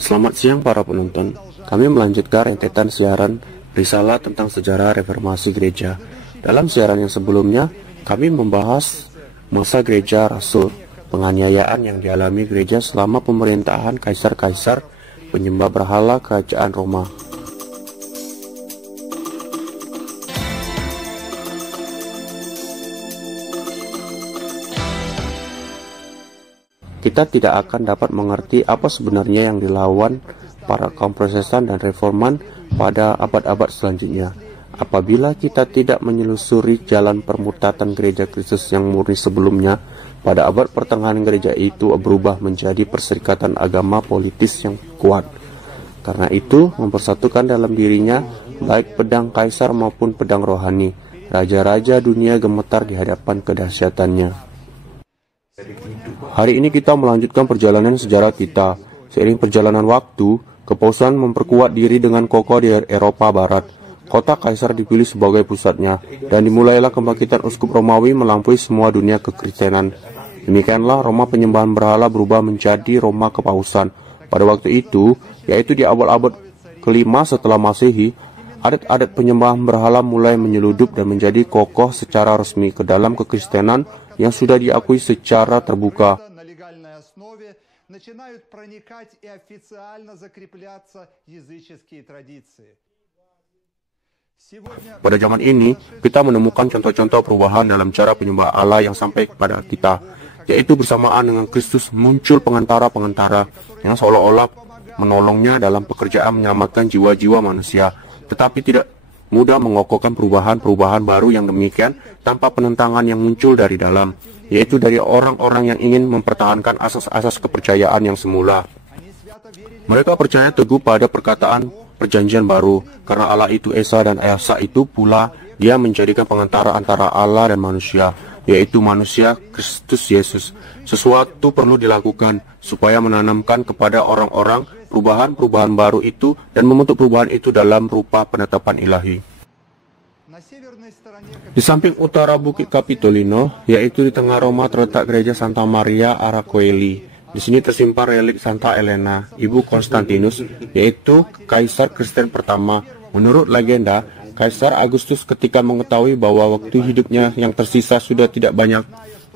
Selamat siang para penonton. Kami melanjutkan rentetan siaran risalah tentang sejarah reformasi gereja. Dalam siaran yang sebelumnya, kami membahas masa gereja rasul, penganiayaan yang dialami gereja selama pemerintahan kaisar-kaisar penyembah berhala kerajaan Roma. Kita tidak akan dapat mengerti apa sebenarnya yang dilawan para kaum Protestan dan Reforman pada abad-abad selanjutnya, apabila kita tidak menyelusuri jalan permutatan gereja Kristus yang murni sebelumnya. Pada abad pertengahan gereja itu berubah menjadi perserikatan agama politis yang kuat. Karena itu mempersatukan dalam dirinya baik pedang kaisar maupun pedang rohani. Raja-raja dunia gemetar di hadapan kedahsyatannya. Hari ini kita melanjutkan perjalanan sejarah kita. Seiring perjalanan waktu, kepausan memperkuat diri dengan kokoh di Eropa Barat. Kota Kaisar dipilih sebagai pusatnya, dan dimulailah kebangkitan uskup Romawi melampaui semua dunia kekristenan. Demikianlah Roma penyembahan berhala berubah menjadi Roma kepausan. Pada waktu itu, yaitu di abad-abad kelima setelah Masehi, adat-adat penyembahan berhala mulai menyeludup dan menjadi kokoh secara resmi ke dalam kekristenan yang sudah diakui secara terbuka. Pada zaman ini, kita menemukan contoh-contoh perubahan dalam cara penyembah Allah yang sampai kepada kita, yaitu bersamaan dengan Kristus muncul pengantara-pengantara yang seolah-olah menolongnya dalam pekerjaan menyelamatkan jiwa-jiwa manusia, tetapi tidak mudah mengokohkan perubahan-perubahan baru yang demikian tanpa penentangan yang muncul dari dalam, yaitu dari orang-orang yang ingin mempertahankan asas-asas kepercayaan yang semula. Mereka percaya teguh pada perkataan perjanjian baru, karena Allah itu Esa dan Esa itu pula dia menjadikan pengantara antara Allah dan manusia, yaitu manusia Kristus Yesus. Sesuatu perlu dilakukan supaya menanamkan kepada orang-orang perubahan-perubahan baru itu dan membentuk perubahan itu dalam rupa penetapan ilahi. Di samping utara Bukit Capitolino, yaitu di tengah Roma, terletak gereja Santa Maria Aracoeli. Di sini tersimpan relik Santa Elena, ibu Konstantinus, yaitu kaisar Kristen pertama. Menurut legenda, Kaisar Agustus ketika mengetahui bahwa waktu hidupnya yang tersisa sudah tidak banyak,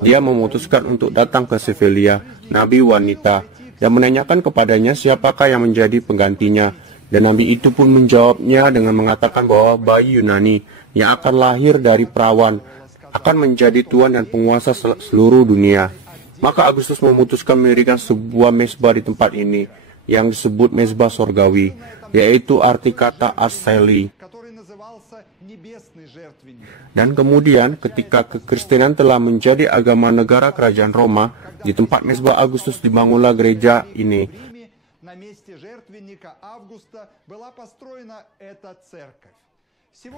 dia memutuskan untuk datang ke Sevelia, nabi wanita, dan menanyakan kepadanya siapakah yang menjadi penggantinya. Dan nabi itu pun menjawabnya dengan mengatakan bahwa bayi Yunani yang akan lahir dari perawan akan menjadi tuan dan penguasa seluruh dunia. Maka Agustus memutuskan mendirikan sebuah mezbah di tempat ini yang disebut mezbah sorgawi, yaitu arti kata Aseli. Dan kemudian ketika kekristenan telah menjadi agama negara kerajaan Roma, di tempat mezbah Agustus dibangunlah gereja ini.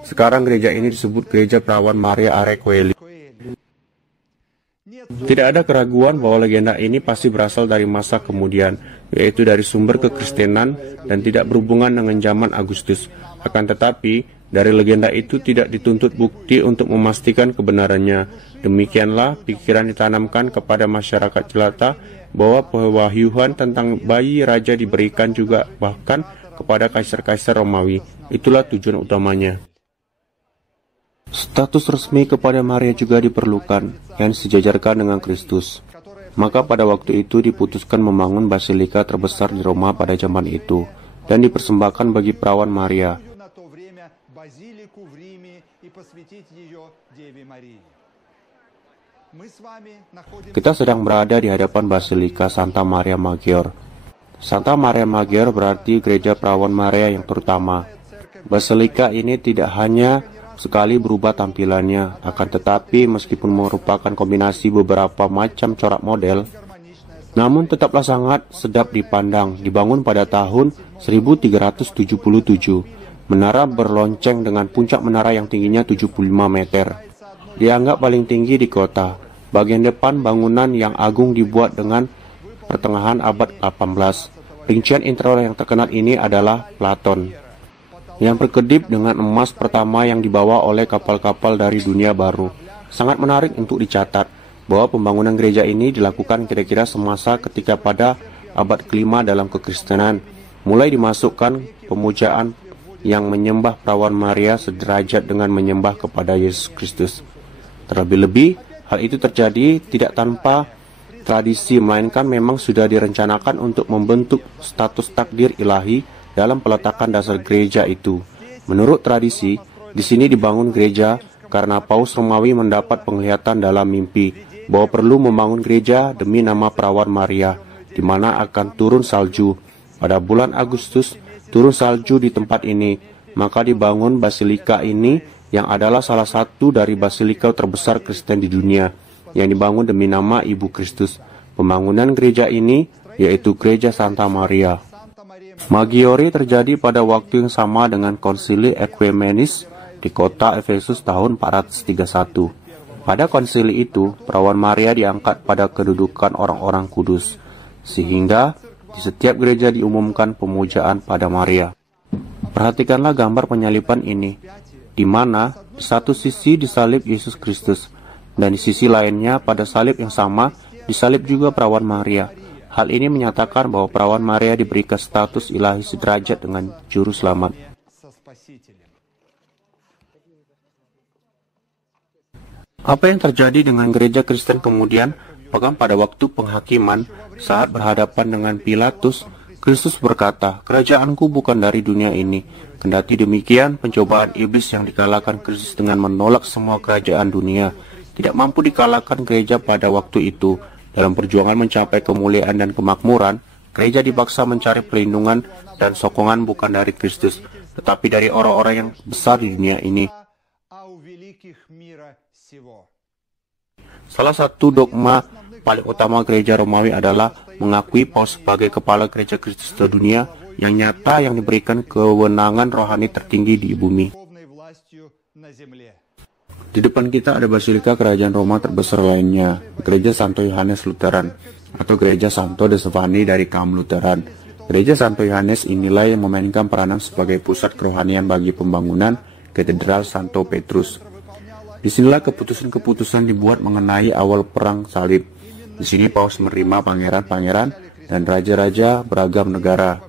Sekarang gereja ini disebut Gereja Perawan Maria Aracoeli. Tidak ada keraguan bahwa legenda ini pasti berasal dari masa kemudian, yaitu dari sumber kekristenan dan tidak berhubungan dengan zaman Agustus. Akan tetapi, dari legenda itu tidak dituntut bukti untuk memastikan kebenarannya. Demikianlah pikiran ditanamkan kepada masyarakat jelata bahwa pewahyuan tentang bayi raja diberikan juga bahkan kepada kaisar-kaisar Romawi. Itulah tujuan utamanya. Status resmi kepada Maria juga diperlukan, yang sejajarkan dengan Kristus. Maka pada waktu itu diputuskan membangun basilika terbesar di Roma pada zaman itu, dan dipersembahkan bagi perawan Maria. Kita sedang berada di hadapan Basilika Santa Maria Maggiore. Santa Maria Maggiore berarti gereja perawan Maria yang terutama. Basilika ini tidak hanya sekali berubah tampilannya, akan tetapi meskipun merupakan kombinasi beberapa macam corak model, namun tetaplah sangat sedap dipandang. Dibangun pada tahun 1377. Menara berlonceng dengan puncak menara yang tingginya 75 meter. Dianggap paling tinggi di kota. Bagian depan bangunan yang agung dibuat dengan pertengahan abad 18. Rincian interior yang terkenal ini adalah Platon, yang berkedip dengan emas pertama yang dibawa oleh kapal-kapal dari dunia baru. Sangat menarik untuk dicatat bahwa pembangunan gereja ini dilakukan kira-kira semasa ketika pada abad kelima dalam kekristenan, mulai dimasukkan pemujaan yang menyembah perawan Maria sederajat dengan menyembah kepada Yesus Kristus. Terlebih-lebih, hal itu terjadi tidak tanpa tradisi, melainkan memang sudah direncanakan untuk membentuk status takdir ilahi dalam peletakan dasar gereja itu. Menurut tradisi, di sini dibangun gereja karena Paus Romawi mendapat penglihatan dalam mimpi bahwa perlu membangun gereja demi nama perawan Maria, di mana akan turun salju. Pada bulan Agustus, turun salju di tempat ini, maka dibangun basilika ini yang adalah salah satu dari basilika terbesar Kristen di dunia, yang dibangun demi nama Ibu Kristus. Pembangunan gereja ini yaitu Gereja Santa Maria Maggiore terjadi pada waktu yang sama dengan Konsili Ekumenis di kota Efesus tahun 431. Pada konsili itu, perawan Maria diangkat pada kedudukan orang-orang kudus, sehingga di setiap gereja diumumkan pemujaan pada Maria. Perhatikanlah gambar penyaliban ini, di mana di satu sisi disalib Yesus Kristus, dan di sisi lainnya pada salib yang sama disalib juga perawan Maria. Hal ini menyatakan bahwa perawan Maria diberikan status ilahi sederajat dengan Juru Selamat. Apa yang terjadi dengan gereja Kristen kemudian? Bahkan pada waktu penghakiman, saat berhadapan dengan Pilatus, Kristus berkata, "Kerajaanku bukan dari dunia ini." Kendati demikian, pencobaan iblis yang dikalahkan Kristus dengan menolak semua kerajaan dunia tidak mampu dikalahkan gereja pada waktu itu. Dalam perjuangan mencapai kemuliaan dan kemakmuran, gereja dipaksa mencari perlindungan dan sokongan bukan dari Kristus, tetapi dari orang-orang yang besar di dunia ini. Salah satu dogma paling utama gereja Romawi adalah mengakui Paus sebagai kepala gereja Kristus sedunia yang nyata, yang diberikan kewenangan rohani tertinggi di bumi. Di depan kita ada basilika kerajaan Roma terbesar lainnya, Gereja Santo Yohanes Lutheran, atau Gereja Santo de Stefani dari kaum Lutheran. Gereja Santo Yohanes inilah yang memainkan peranan sebagai pusat kerohanian bagi pembangunan Katedral Santo Petrus. Disinilah keputusan-keputusan dibuat mengenai awal perang salib. Di sini Paus menerima pangeran-pangeran dan raja-raja beragam negara.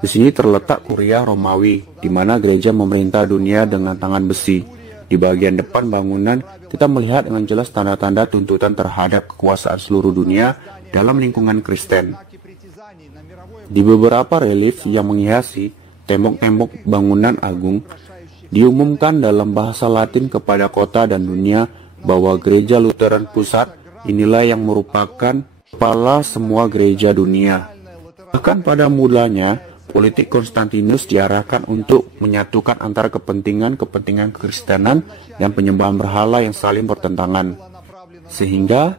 Di sini terletak Kuria Romawi, di mana gereja memerintah dunia dengan tangan besi. Di bagian depan bangunan, kita melihat dengan jelas tanda-tanda tuntutan terhadap kekuasaan seluruh dunia dalam lingkungan Kristen. Di beberapa relief yang menghiasi tembok-tembok bangunan agung, diumumkan dalam bahasa Latin kepada kota dan dunia bahwa gereja Lutheran pusat inilah yang merupakan kepala semua gereja dunia. Bahkan pada mulanya, politik Konstantinus diarahkan untuk menyatukan antara kepentingan kekristenan dan penyembahan berhala yang saling bertentangan. Sehingga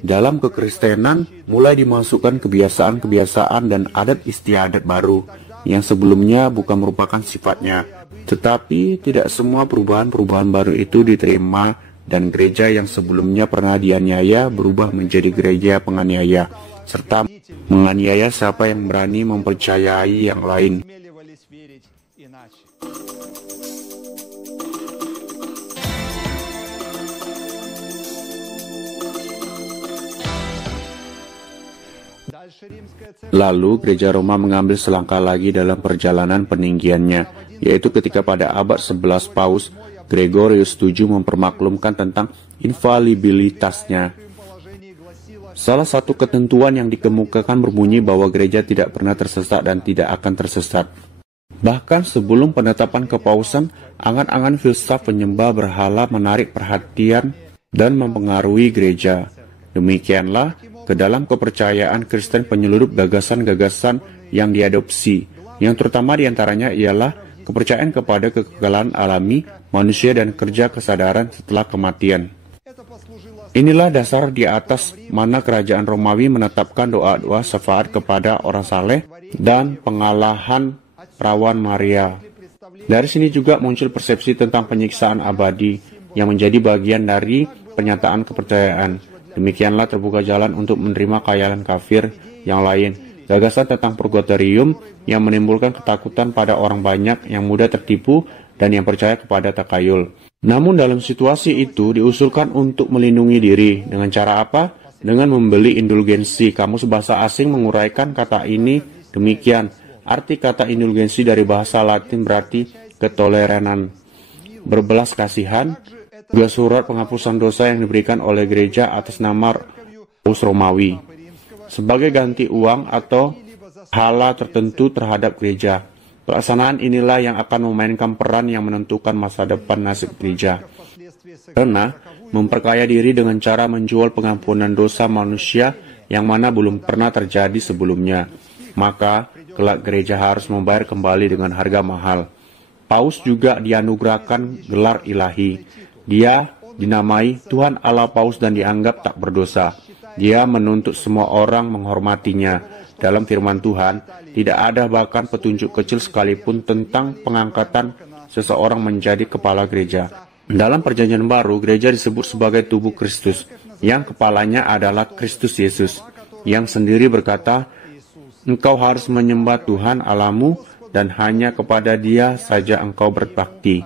dalam kekristenan mulai dimasukkan kebiasaan-kebiasaan dan adat istiadat baru yang sebelumnya bukan merupakan sifatnya. Tetapi tidak semua perubahan-perubahan baru itu diterima, dan gereja yang sebelumnya pernah dianiaya berubah menjadi gereja penganiaya, serta menganiaya siapa yang berani mempercayai yang lain. Lalu gereja Roma mengambil selangkah lagi dalam perjalanan peninggiannya, yaitu ketika pada abad 11 Paus Gregorius VII mempermaklumkan tentang infalibilitasnya. Salah satu ketentuan yang dikemukakan berbunyi bahwa gereja tidak pernah tersesat dan tidak akan tersesat. Bahkan sebelum penetapan kepausan, angan-angan filsaf penyembah berhala menarik perhatian dan mempengaruhi gereja. Demikianlah, ke dalam kepercayaan Kristen penyeludup gagasan-gagasan yang diadopsi, yang terutama diantaranya ialah kepercayaan kepada kekekalan alami manusia dan kerja kesadaran setelah kematian. Inilah dasar di atas mana kerajaan Romawi menetapkan doa-doa syafaat kepada orang saleh dan pengalahan perawan Maria. Dari sini juga muncul persepsi tentang penyiksaan abadi yang menjadi bagian dari pernyataan kepercayaan. Demikianlah terbuka jalan untuk menerima khayalan kafir yang lain, gagasan tentang purgatorium yang menimbulkan ketakutan pada orang banyak yang mudah tertipu dan yang percaya kepada takayul. Namun dalam situasi itu diusulkan untuk melindungi diri. Dengan cara apa? dengan membeli indulgensi. Kamus bahasa asing menguraikan kata ini demikian. Arti kata indulgensi dari bahasa Latin berarti ketoleranan, berbelas kasihan. Juga surat penghapusan dosa yang diberikan oleh gereja atas nama Paus Romawi sebagai ganti uang atau hala tertentu terhadap gereja. Pelaksanaan inilah yang akan memainkan peran yang menentukan masa depan nasib gereja. Karena memperkaya diri dengan cara menjual pengampunan dosa manusia yang mana belum pernah terjadi sebelumnya, maka kelak gereja harus membayar kembali dengan harga mahal. Paus juga dianugerahkan gelar ilahi. Dia dinamai Tuhan Allah Paus dan dianggap tak berdosa. Dia menuntut semua orang menghormatinya. Dalam firman Tuhan, tidak ada bahkan petunjuk kecil sekalipun tentang pengangkatan seseorang menjadi kepala gereja. Dalam Perjanjian Baru, gereja disebut sebagai tubuh Kristus, yang kepalanya adalah Kristus Yesus, yang sendiri berkata, "Engkau harus menyembah Tuhan Allahmu dan hanya kepada Dia saja engkau berbakti."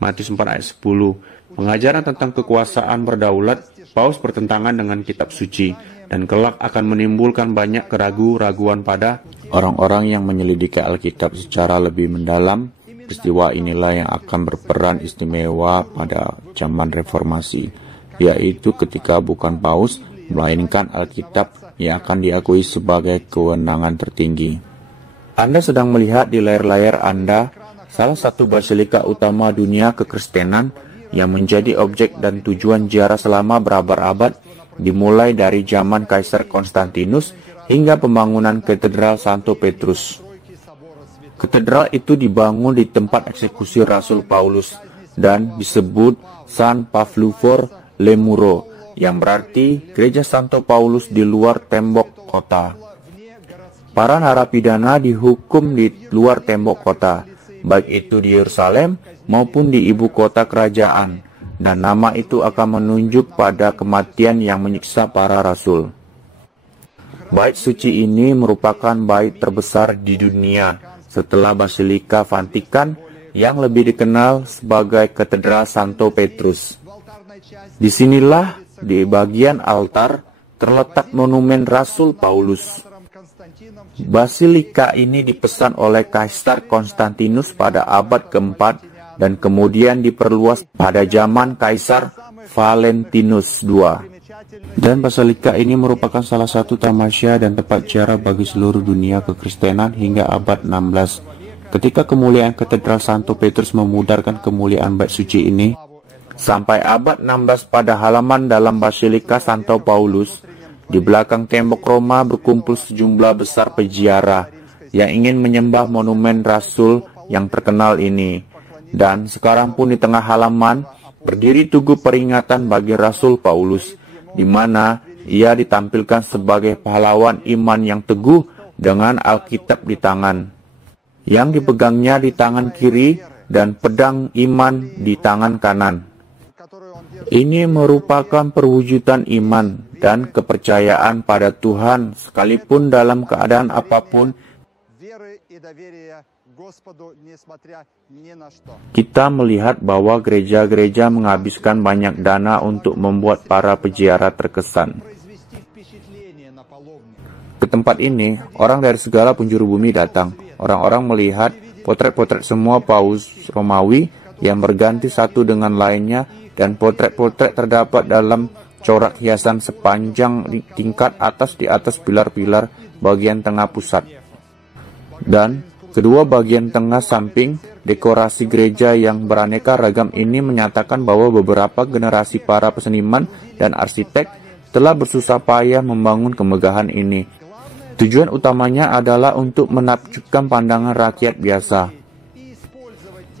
Matius 4 ayat 10. Pengajaran tentang kekuasaan berdaulat Paus bertentangan dengan kitab suci dan kelak akan menimbulkan banyak keraguan-raguan pada orang-orang yang menyelidiki Alkitab secara lebih mendalam. Peristiwa inilah yang akan berperan istimewa pada zaman reformasi, yaitu ketika bukan Paus, melainkan Alkitab yang akan diakui sebagai kewenangan tertinggi. Anda sedang melihat di layar-layar Anda salah satu basilika utama dunia kekristenan yang menjadi objek dan tujuan ziarah selama berabad-abad, dimulai dari zaman Kaisar Konstantinus hingga pembangunan Katedral Santo Petrus. Katedral itu dibangun di tempat eksekusi Rasul Paulus dan disebut San Pavlufor le Muro, yang berarti Gereja Santo Paulus di luar tembok kota. Para narapidana dihukum di luar tembok kota, baik itu di Yerusalem maupun di ibu kota kerajaan, dan nama itu akan menunjuk pada kematian yang menyiksa para rasul. Bait suci ini merupakan bait terbesar di dunia setelah Basilika Vatikan yang lebih dikenal sebagai Katedral Santo Petrus. Disinilah di bagian altar terletak monumen Rasul Paulus. Basilika ini dipesan oleh Kaisar Konstantinus pada abad keempat dan kemudian diperluas pada zaman Kaisar Valentinus II. Dan basilika ini merupakan salah satu tamasya dan tempat ziarah bagi seluruh dunia kekristenan hingga abad 16. Ketika kemuliaan Katedral Santo Petrus memudarkan kemuliaan bait suci ini, sampai abad 16 pada halaman dalam Basilika Santo Paulus, di belakang tembok Roma berkumpul sejumlah besar peziarah yang ingin menyembah monumen Rasul yang terkenal ini. Dan sekarang pun di tengah halaman berdiri tugu peringatan bagi Rasul Paulus, di mana ia ditampilkan sebagai pahlawan iman yang teguh dengan Alkitab di tangan, yang dipegangnya di tangan kiri dan pedang iman di tangan kanan. Ini merupakan perwujudan iman dan kepercayaan pada Tuhan sekalipun dalam keadaan apapun. Kita melihat bahwa gereja-gereja menghabiskan banyak dana untuk membuat para peziarah terkesan. Ke tempat ini, orang dari segala penjuru bumi datang. Orang-orang melihat potret-potret semua paus Romawi yang berganti satu dengan lainnya, dan potret-potret terdapat dalam corak hiasan sepanjang tingkat atas di atas pilar-pilar bagian tengah pusat. Dan kedua bagian tengah samping dekorasi gereja yang beraneka ragam ini menyatakan bahwa beberapa generasi para peseniman dan arsitek telah bersusah payah membangun kemegahan ini. Tujuan utamanya adalah untuk menakjubkan pandangan rakyat biasa.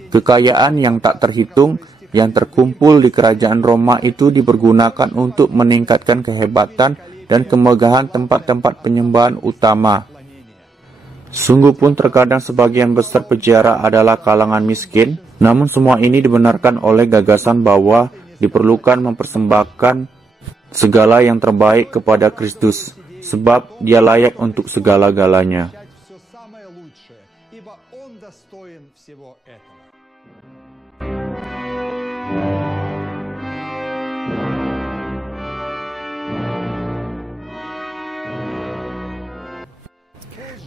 Kekayaan yang tak terhitung yang terkumpul di kerajaan Roma itu dipergunakan untuk meningkatkan kehebatan dan kemegahan tempat-tempat penyembahan utama. Sungguh pun terkadang sebagian besar peziarah adalah kalangan miskin, namun semua ini dibenarkan oleh gagasan bahwa diperlukan mempersembahkan segala yang terbaik kepada Kristus, sebab Dia layak untuk segala-galanya.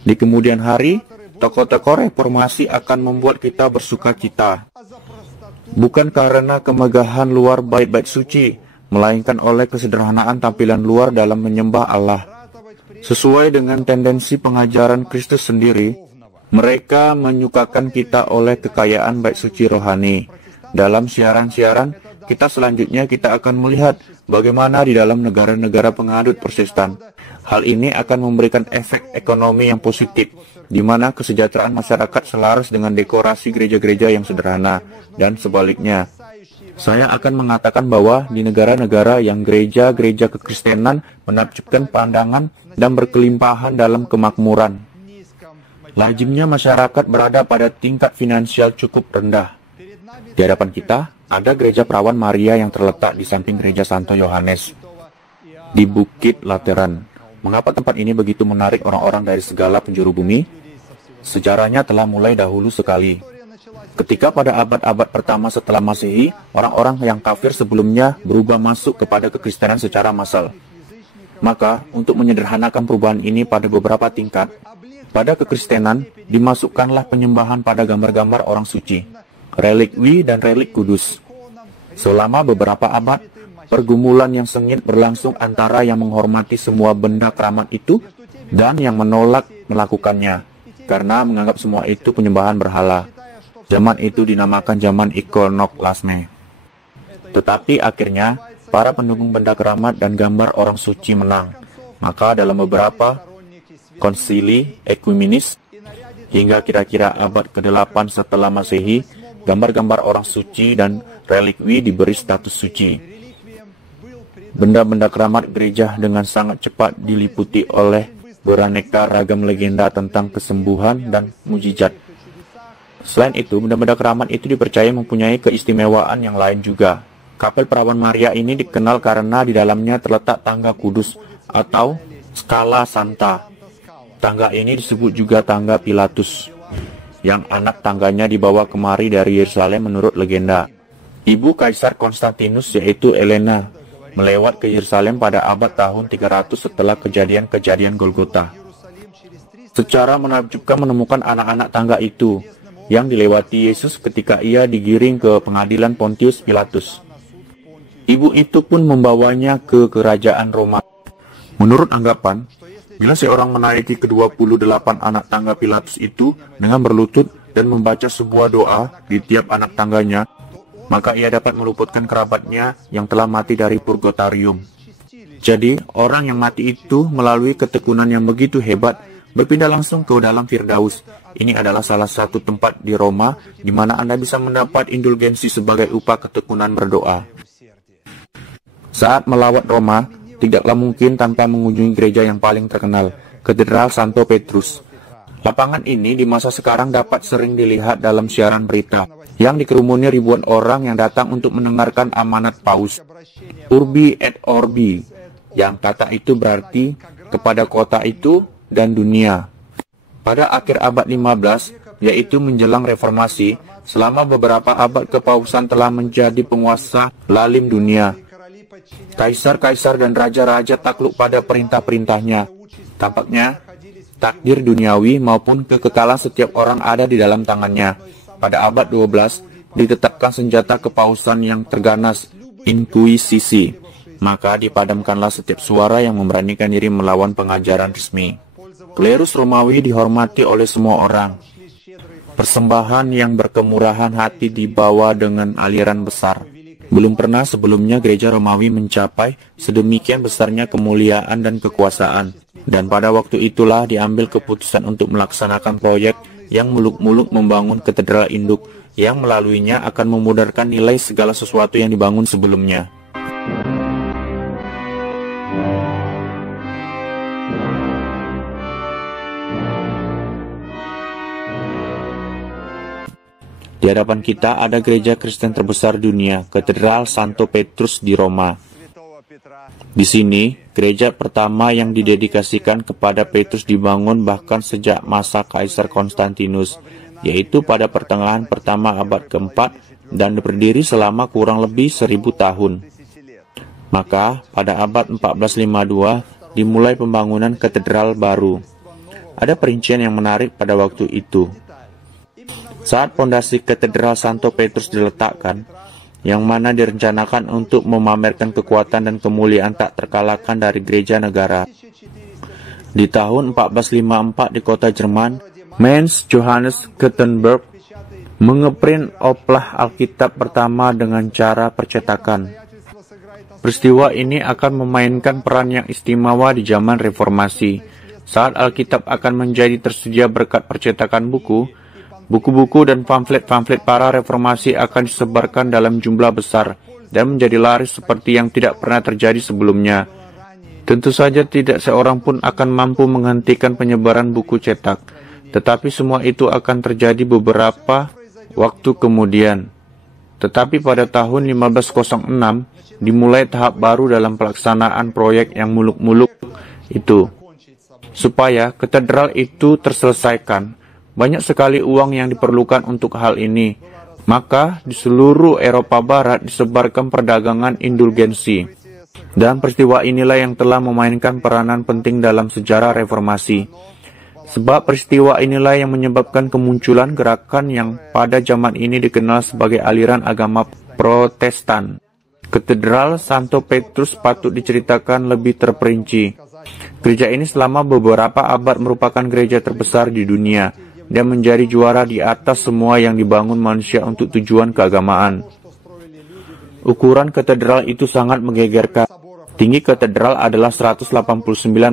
Di kemudian hari, tokoh-tokoh reformasi akan membuat kita bersuka cita. Bukan karena kemegahan luar bait-bait suci, melainkan oleh kesederhanaan tampilan luar dalam menyembah Allah. Sesuai dengan tendensi pengajaran Kristus sendiri, mereka menyukakan kita oleh kekayaan bait suci rohani. Dalam siaran-siaran, kita selanjutnya akan melihat bagaimana di dalam negara-negara pengadut Protestan, hal ini akan memberikan efek ekonomi yang positif, di mana kesejahteraan masyarakat selaras dengan dekorasi gereja-gereja yang sederhana, dan sebaliknya. Saya akan mengatakan bahwa di negara-negara yang gereja-gereja kekristenan menakjubkan pandangan dan berkelimpahan dalam kemakmuran, lazimnya masyarakat berada pada tingkat finansial cukup rendah. Di hadapan kita, ada gereja Perawan Maria yang terletak di samping gereja Santo Yohanes di Bukit Lateran. Mengapa tempat ini begitu menarik orang-orang dari segala penjuru bumi? Sejarahnya telah mulai dahulu sekali. Ketika pada abad-abad pertama setelah Masehi, orang-orang yang kafir sebelumnya berubah masuk kepada kekristenan secara massal. Maka, untuk menyederhanakan perubahan ini pada beberapa tingkat, pada kekristenan dimasukkanlah penyembahan pada gambar-gambar orang suci, relikwi dan relik kudus. Selama beberapa abad, pergumulan yang sengit berlangsung antara yang menghormati semua benda keramat itu dan yang menolak melakukannya, karena menganggap semua itu penyembahan berhala. Zaman itu dinamakan zaman ikonoklasme. Tetapi akhirnya, para pendukung benda keramat dan gambar orang suci menang. Maka dalam beberapa konsili ekumenis, hingga kira-kira abad ke-8 setelah Masehi, gambar-gambar orang suci dan relikwi diberi status suci. Benda-benda keramat gereja dengan sangat cepat diliputi oleh beraneka ragam legenda tentang kesembuhan dan mujizat. Selain itu, benda-benda keramat itu dipercaya mempunyai keistimewaan yang lain juga. Kapel Perawan Maria ini dikenal karena di dalamnya terletak tangga kudus atau Scala Santa. Tangga ini disebut juga tangga Pilatus, yang anak tangganya dibawa kemari dari Yerusalem menurut legenda. Ibu Kaisar Konstantinus yaitu Elena melewat ke Yerusalem pada abad tahun 300 setelah kejadian-kejadian Golgota. Secara menakjubkan menemukan anak-anak tangga itu yang dilewati Yesus ketika ia digiring ke pengadilan Pontius Pilatus. Ibu itu pun membawanya ke kerajaan Roma. Menurut anggapan, bila seorang menaiki ke-28 anak tangga Pilatus itu dengan berlutut dan membaca sebuah doa di tiap anak tangganya, maka ia dapat meluputkan kerabatnya yang telah mati dari purgatorium. Jadi, orang yang mati itu melalui ketekunan yang begitu hebat berpindah langsung ke dalam Firdaus. Ini adalah salah satu tempat di Roma di mana Anda bisa mendapat indulgensi sebagai upah ketekunan berdoa. Saat melawat Roma, tidaklah mungkin tanpa mengunjungi gereja yang paling terkenal, Katedral Santo Petrus. Lapangan ini di masa sekarang dapat sering dilihat dalam siaran berita, yang dikerumuni ribuan orang yang datang untuk mendengarkan amanat Paus, Urbi et Orbi, yang kata itu berarti kepada kota itu dan dunia. Pada akhir abad 15, yaitu menjelang reformasi, selama beberapa abad kepausan telah menjadi penguasa lalim dunia. Kaisar-kaisar dan raja-raja takluk pada perintah-perintahnya. Tampaknya, takdir duniawi maupun kekekalan setiap orang ada di dalam tangannya. Pada abad 12, ditetapkan senjata kepausan yang terganas, inkuisisi. Maka dipadamkanlah setiap suara yang memberanikan diri melawan pengajaran resmi. Klerus Romawi dihormati oleh semua orang. Persembahan yang berkemurahan hati dibawa dengan aliran besar. Belum pernah sebelumnya gereja Romawi mencapai sedemikian besarnya kemuliaan dan kekuasaan. Dan pada waktu itulah diambil keputusan untuk melaksanakan proyek yang muluk-muluk membangun katedral induk, yang melaluinya akan memudarkan nilai segala sesuatu yang dibangun sebelumnya. Di hadapan kita ada gereja Kristen terbesar dunia, Katedral Santo Petrus di Roma. Di sini, gereja pertama yang didedikasikan kepada Petrus dibangun bahkan sejak masa Kaisar Konstantinus, yaitu pada pertengahan pertama abad keempat dan berdiri selama kurang lebih 1000 tahun. Maka, pada abad 1452 dimulai pembangunan katedral baru. Ada perincian yang menarik pada waktu itu. Saat pondasi Katedral Santo Petrus diletakkan, yang mana direncanakan untuk memamerkan kekuatan dan kemuliaan tak terkalahkan dari gereja negara. Di tahun 1454 di kota Jerman, Mainz Johannes Gutenberg mengeprint oplah Alkitab pertama dengan cara percetakan. Peristiwa ini akan memainkan peran yang istimewa di zaman reformasi. Saat Alkitab akan menjadi tersedia berkat percetakan buku, buku-buku dan pamflet-pamflet para reformasi akan disebarkan dalam jumlah besar dan menjadi laris seperti yang tidak pernah terjadi sebelumnya. Tentu saja tidak seorang pun akan mampu menghentikan penyebaran buku cetak, tetapi semua itu akan terjadi beberapa waktu kemudian. Tetapi pada tahun 1506 dimulai tahap baru dalam pelaksanaan proyek yang muluk-muluk itu. Supaya katedral itu terselesaikan, banyak sekali uang yang diperlukan untuk hal ini. Maka di seluruh Eropa Barat disebarkan perdagangan indulgensi. Dan peristiwa inilah yang telah memainkan peranan penting dalam sejarah reformasi. Sebab peristiwa inilah yang menyebabkan kemunculan gerakan yang pada zaman ini dikenal sebagai aliran agama Protestan. Katedral Santo Petrus patut diceritakan lebih terperinci. Gereja ini selama beberapa abad merupakan gereja terbesar di dunia dan menjadi juara di atas semua yang dibangun manusia untuk tujuan keagamaan. Ukuran katedral itu sangat menggegerkan. Tinggi katedral adalah 189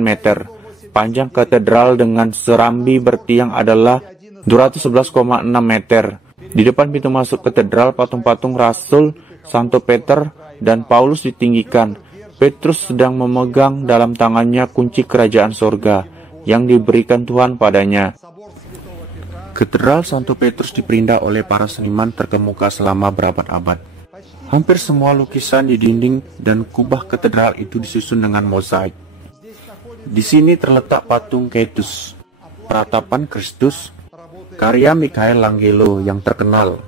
meter. Panjang katedral dengan serambi bertiang adalah 211,6 meter. Di depan pintu masuk katedral, patung-patung Rasul Santo Peter dan Paulus ditinggikan. Petrus sedang memegang dalam tangannya kunci kerajaan sorga yang diberikan Tuhan padanya. Katedral Santo Petrus diperindah oleh para seniman terkemuka selama berabad-abad. Hampir semua lukisan di dinding dan kubah katedral itu disusun dengan mozaik. Di sini terletak patung Ketus, peratapan Kristus, karya Michelangelo yang terkenal.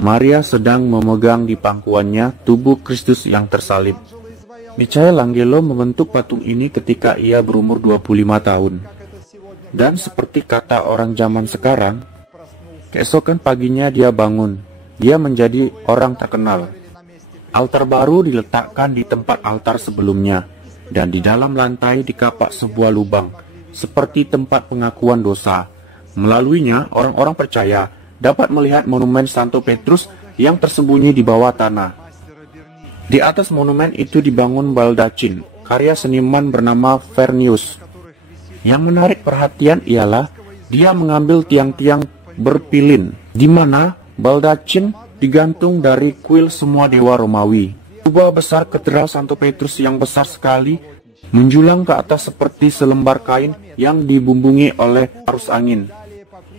Maria sedang memegang di pangkuannya tubuh Kristus yang tersalib. Michelangelo membentuk patung ini ketika ia berumur 25 tahun. Dan seperti kata orang zaman sekarang, keesokan paginya dia bangun. Dia menjadi orang terkenal. Altar baru diletakkan di tempat altar sebelumnya, dan di dalam lantai dikapak sebuah lubang, seperti tempat pengakuan dosa. Melaluinya, orang-orang percaya dapat melihat monumen Santo Petrus yang tersembunyi di bawah tanah. Di atas monumen itu dibangun baldachin, karya seniman bernama Vernius. Yang menarik perhatian ialah dia mengambil tiang-tiang berpilin, di mana baldachin digantung dari kuil semua dewa Romawi. Kubah besar katedral Santo Petrus yang besar sekali menjulang ke atas seperti selembar kain yang dibumbungi oleh arus angin.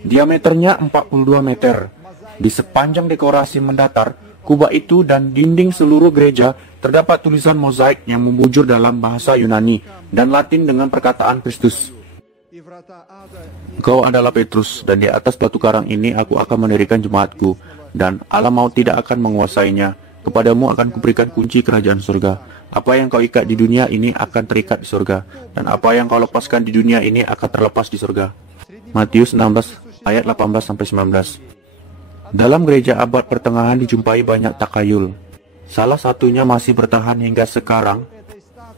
Diameternya 42 meter. Di sepanjang dekorasi mendatar, kubah itu dan dinding seluruh gereja terdapat tulisan mozaik yang membujur dalam bahasa Yunani dan Latin dengan perkataan Kristus. Engkau adalah Petrus, dan di atas batu karang ini aku akan mendirikan jemaatku, dan alam maut tidak akan menguasainya. Kepadamu akan kuberikan kunci kerajaan surga. Apa yang kau ikat di dunia ini akan terikat di surga, dan apa yang kau lepaskan di dunia ini akan terlepas di surga. Matius 16 ayat 18-19. Dalam gereja abad pertengahan dijumpai banyak takayul. Salah satunya masih bertahan hingga sekarang.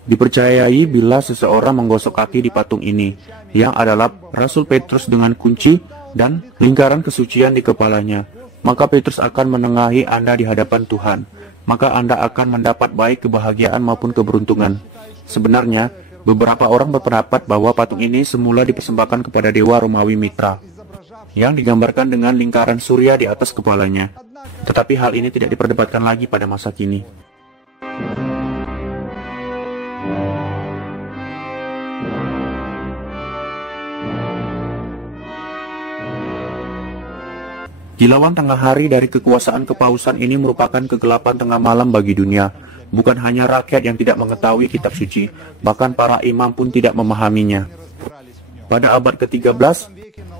Dipercayai bila seseorang menggosok kaki di patung ini, yang adalah Rasul Petrus dengan kunci dan lingkaran kesucian di kepalanya, maka Petrus akan menengahi Anda di hadapan Tuhan. Maka Anda akan mendapat baik kebahagiaan maupun keberuntungan. Sebenarnya, beberapa orang berpendapat bahwa patung ini semula dipersembahkan kepada dewa Romawi Mitra, yang digambarkan dengan lingkaran surya di atas kepalanya. Tetapi hal ini tidak diperdebatkan lagi pada masa kini. Kilauan tengah hari dari kekuasaan kepausan ini merupakan kegelapan tengah malam bagi dunia. Bukan hanya rakyat yang tidak mengetahui kitab suci, bahkan para imam pun tidak memahaminya. Pada abad ke-13,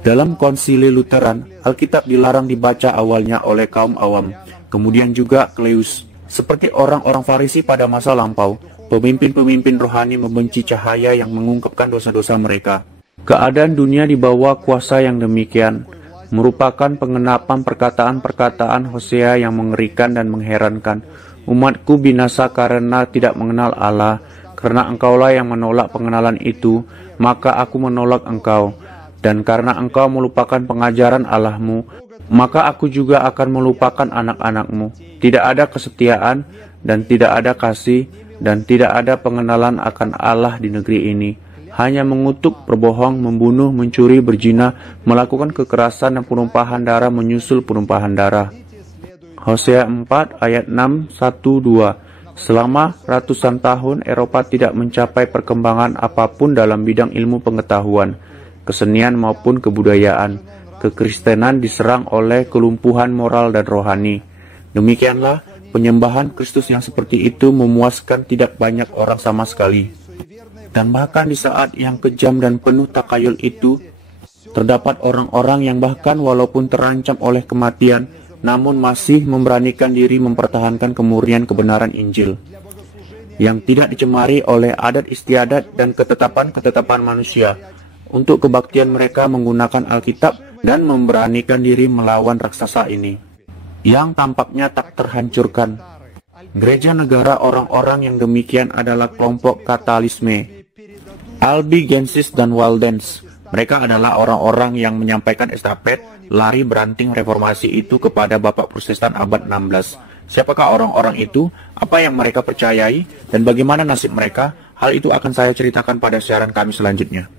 dalam konsili Lutheran, Alkitab dilarang dibaca awalnya oleh kaum awam, kemudian juga kleus. Seperti orang-orang Farisi pada masa lampau, pemimpin-pemimpin rohani membenci cahaya yang mengungkapkan dosa-dosa mereka. Keadaan dunia di bawah kuasa yang demikian merupakan pengenapan perkataan-perkataan Hosea yang mengerikan dan mengherankan. Umatku binasa karena tidak mengenal Allah. Karena engkaulah yang menolak pengenalan itu, maka aku menolak engkau. Dan karena engkau melupakan pengajaran Allahmu, maka aku juga akan melupakan anak-anakmu. Tidak ada kesetiaan, dan tidak ada kasih, dan tidak ada pengenalan akan Allah di negeri ini. Hanya mengutuk, berbohong, membunuh, mencuri, berzina, melakukan kekerasan dan penumpahan darah menyusul penumpahan darah. Hosea 4 ayat 6, 1-2. Selama ratusan tahun, Eropa tidak mencapai perkembangan apapun dalam bidang ilmu pengetahuan, kesenian maupun kebudayaan. Kekristenan diserang oleh kelumpuhan moral dan rohani. Demikianlah, penyembahan Kristus yang seperti itu memuaskan tidak banyak orang sama sekali. Dan bahkan di saat yang kejam dan penuh takayul itu, terdapat orang-orang yang bahkan walaupun terancam oleh kematian, namun masih memberanikan diri mempertahankan kemurnian kebenaran Injil, yang tidak dicemari oleh adat istiadat dan ketetapan-ketetapan manusia. Untuk kebaktian mereka menggunakan Alkitab dan memberanikan diri melawan raksasa ini, yang tampaknya tak terhancurkan. Gereja negara orang-orang yang demikian adalah kelompok Katalisme, Albigensis dan Waldens. Mereka adalah orang-orang yang menyampaikan estafet lari beranting reformasi itu kepada Bapak Protestan abad 16. Siapakah orang-orang itu? Apa yang mereka percayai? Dan bagaimana nasib mereka? Hal itu akan saya ceritakan pada siaran kami selanjutnya.